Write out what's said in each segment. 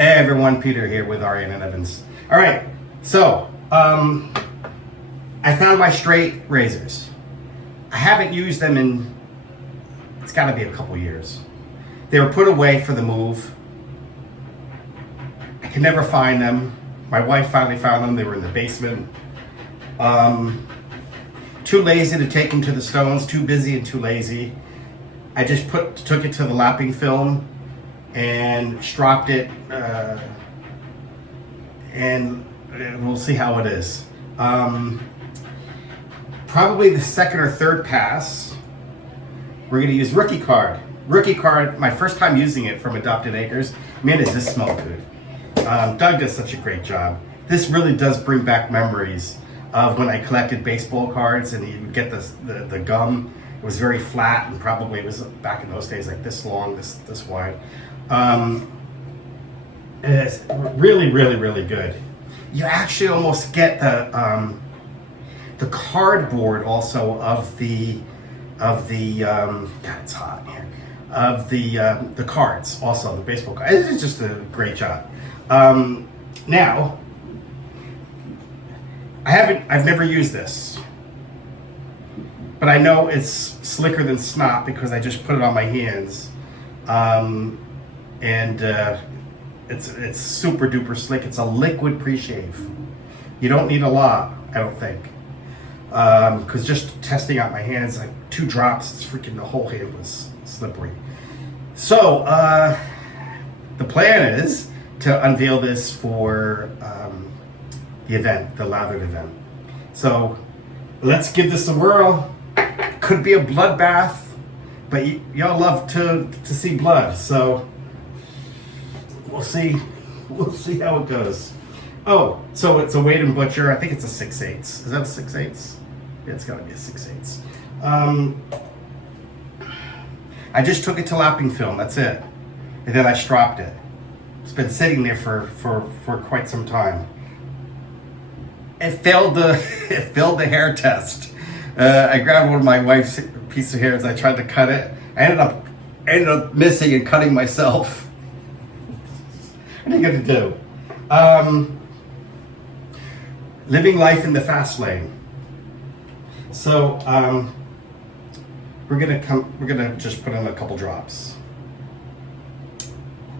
Hey everyone, Peter here with Ariane and Evans. All right, so I found my straight razors. I haven't used them in, it's got to be a couple years. They were put away for the move. I could never find them. My wife finally found them. They were in the basement. Too lazy to take them to the stones. Too busy and too lazy. I just took it to the lapping film and stropped it, and we'll see how it is. Probably the second or third pass, we're going to use Rookie Card. Rookie Card, my first time using it from Adopted Acres. Man, does this smell good. Doug does such a great job. This really does bring back memories of when I collected baseball cards and you would get the gum. It was very flat and probably it was back in those days like this long, this wide. It's really, really, really good. You actually almost get the cardboard also of the God, it's hot in here. Of the cards, also the baseball cards. It's just a great job. Now, I've never used this, but I know it's slicker than snot because I just put it on my hands, and it's super duper slick. It's a liquid pre-shave. You don't need a lot, I don't think, because just testing out my hands, like 2 drops, it's freaking the whole hand was slippery. So the plan is to unveil this for the event, the Lathered event. So let's give this a whirl. Could be a bloodbath, but y'all love to see blood, so we'll see how it goes. Oh, so it's a Weight and Butcher. I think it's a 6/8. Is that a 6/8? Yeah, it's gotta be a 6/8. I just took it to lapping film, that's it. And then I stropped it. It's been sitting there for quite some time. It failed the hair test. I grabbed one of my wife's piece of hairs. I tried to cut it. I ended up missing and cutting myself. What are you gonna do? Living life in the fast lane. So we're gonna just put in a couple drops.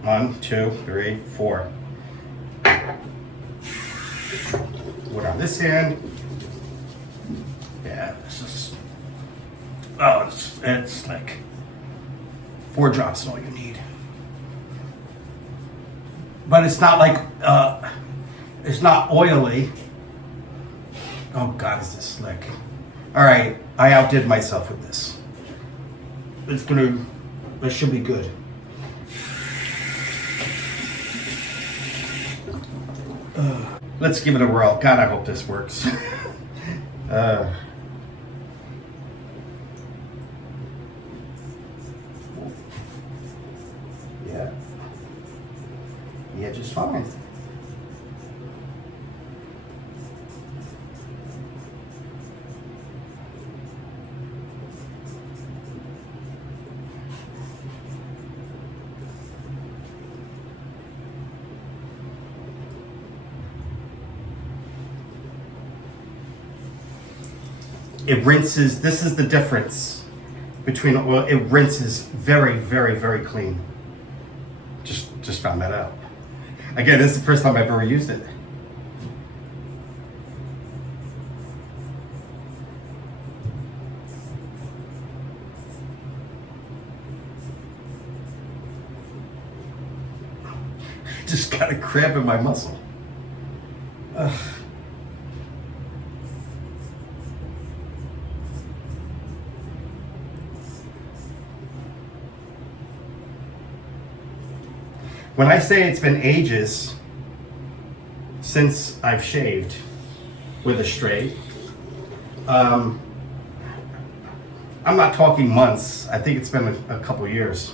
1, 2, 3, 4. One on this hand. Yeah, this is. Oh, it's like 4 drops is all you need. But it's not like it's not oily. Oh God, is this slick? All right, I outdid myself with this. This should be good. Let's give it a whirl. God, I hope this works. Yeah, just fine. It rinses. This is the difference between oil. It rinses very, very, very clean. Just found that out. Again, this is the first time I've ever used it. Just got a cramp in my muscle. Ugh. When I say it's been ages since I've shaved with a straight, I'm not talking months. I think it's been a couple years.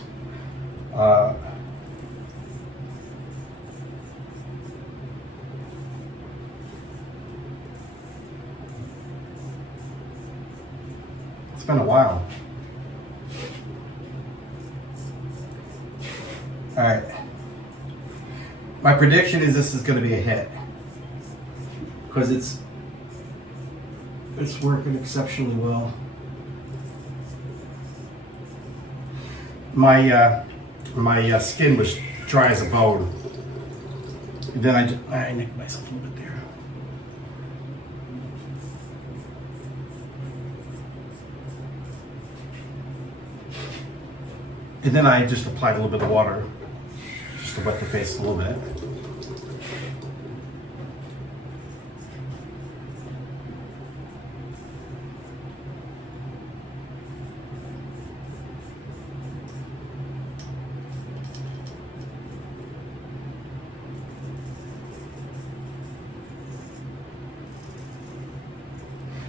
It's been a while. All right. My prediction is this is going to be a hit because it's working exceptionally well. My skin was dry as a bone. And then I nicked myself a little bit there. And then I just applied a little bit of water just to wet the face a little bit.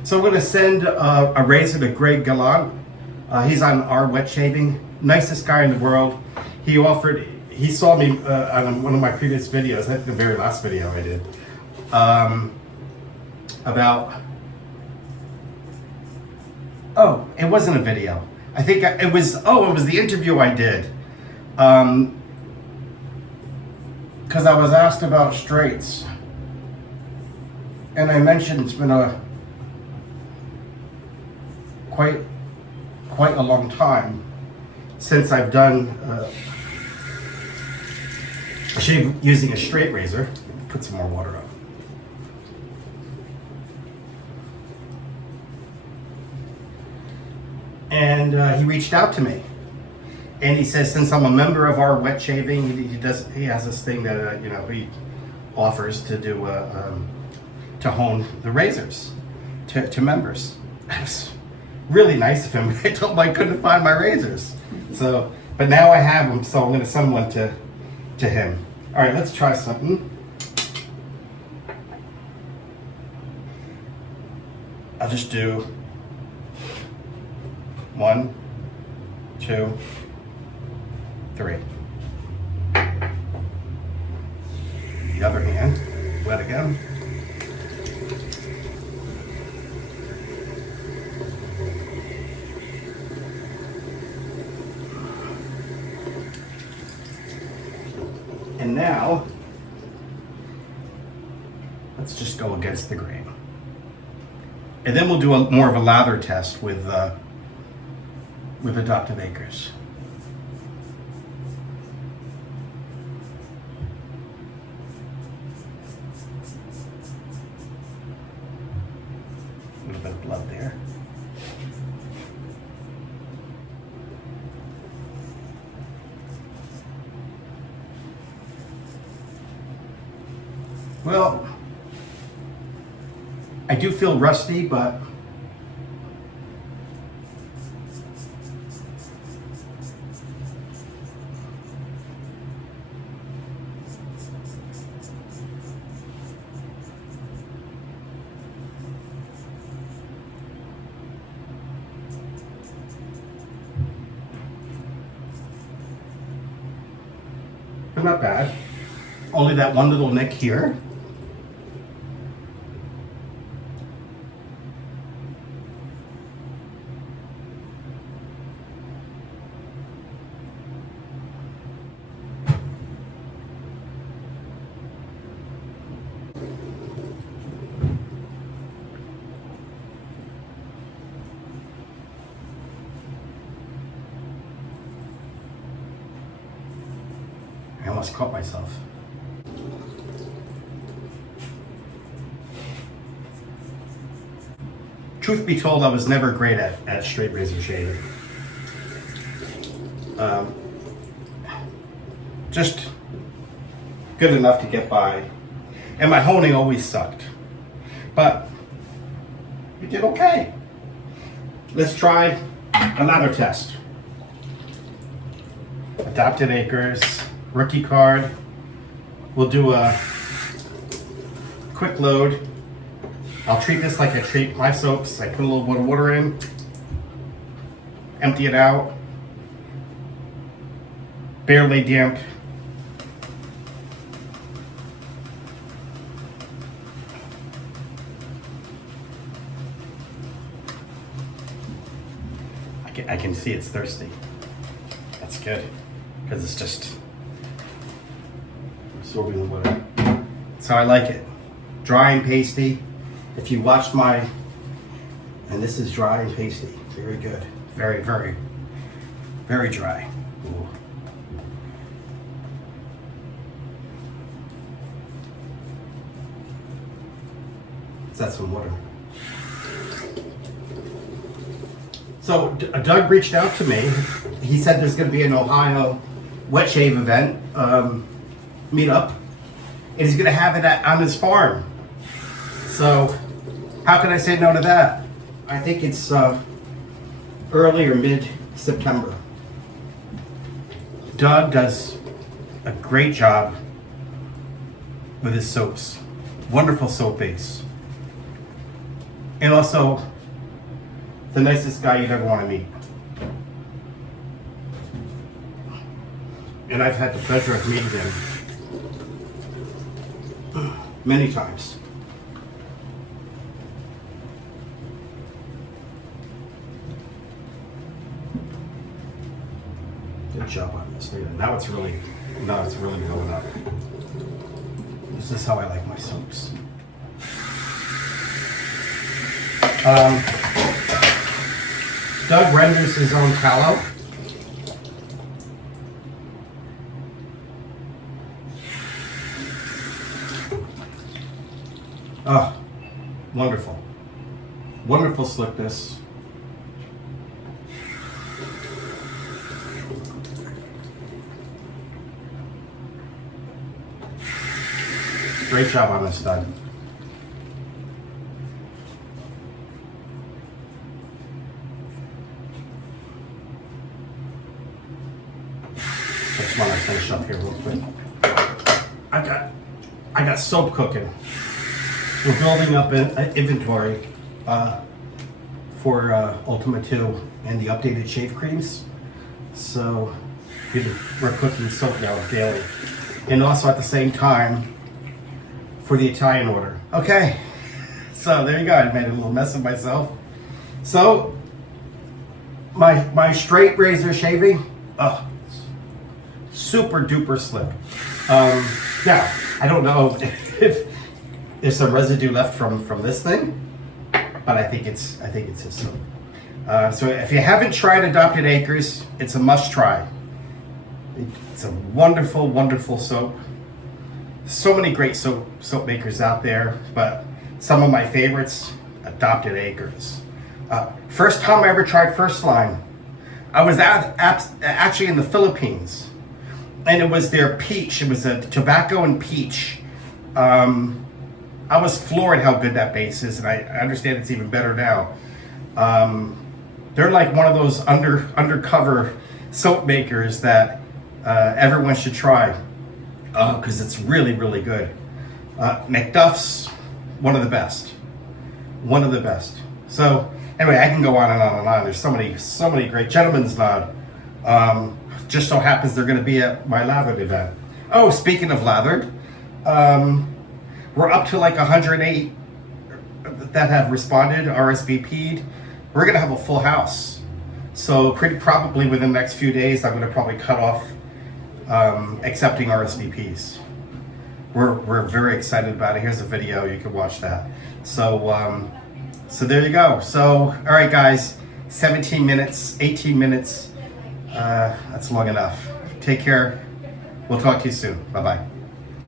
So I'm going to send a razor to Greg Gallant. He's on our wet shaving. Nicest guy in the world. He saw me on one of my previous videos, I think the very last video I did, it wasn't a video. I think it was the interview I did. Because I was asked about straights. And I mentioned it's been quite a long time since I've done a shave using a straight razor. Put some more water on. And he reached out to me, and he says, since I'm a member of our wet shaving, he has this thing that he offers to do to hone the razors to members. It was really nice of him. I told him I couldn't find my razors, but now I have them, so I'm going to send one to him. All right, let's try something. I'll just do 1, 2, 3. The other hand, wet again. And now, let's just go against the grain. And then we'll do more of a lather test with adoptive acres. A little bit of blood there. Well, I do feel rusty, but not bad. Only that one little nick here. I almost caught myself. Truth be told, I was never great at straight razor shaving. Just good enough to get by. And my honing always sucked. But we did okay. Let's try another test. Adopted acres. Rookie card. We'll do a quick load. I'll treat this like I treat my soaps. I put a little bit of water in, empty it out, barely damp. I can see it's thirsty. That's good, because it's just absorbing the water. That's how I like it. Dry and pasty. If you watched my, and this is dry and pasty. Very good. Very, very, very dry. Ooh. That's some water. So Doug reached out to me. He said there's going to be an Ohio wet shave event meetup, and he's going to have it on his farm. So how can I say no to that? I think it's early or mid-September. Doug does a great job with his soaps. Wonderful soap base. And also, the nicest guy you'd ever want to meet. And I've had the pleasure of meeting him many times. Good job on this. Now it's really going up. This is how I like my soaps. Doug renders his own tallow. Oh, wonderful. Wonderful slickness. Great job on this, Doug. Just want to finish up here real quick. I got soap cooking. We're building up an inventory for Ultima 2 and the updated shave creams. So we're cooking soap now daily. And also at the same time for the Italian order. Okay, so there you go. I made a little mess of myself. So my straight razor shaving, super duper slick. Now I don't know if there's some residue left from this thing, but I think it's his soap. So if you haven't tried Adopted Acres, it's a must try. It's a wonderful, wonderful soap. So many great soap makers out there, but some of my favorites, Adopted Acres. First time I ever tried First Line, I was actually in the Philippines, and it was their peach. It was a tobacco and peach. I was floored how good that base is, and I understand it's even better now. They're like one of those undercover soap makers that everyone should try because it's really, really good. McDuff's one of the best. One of the best. So anyway, I can go on and on and on. There's so many great. Gentlemen's Nod. Just so happens they're going to be at my Lathered event. Oh, speaking of Lathered, we're up to like 108 that have responded, RSVP'd. We're going to have a full house. So pretty probably within the next few days, I'm going to probably cut off accepting RSVPs. We're very excited about it. Here's a video. You can watch that. So so there you go. So, all right, guys, 17 minutes, 18 minutes. That's long enough. Take care. We'll talk to you soon. Bye-bye.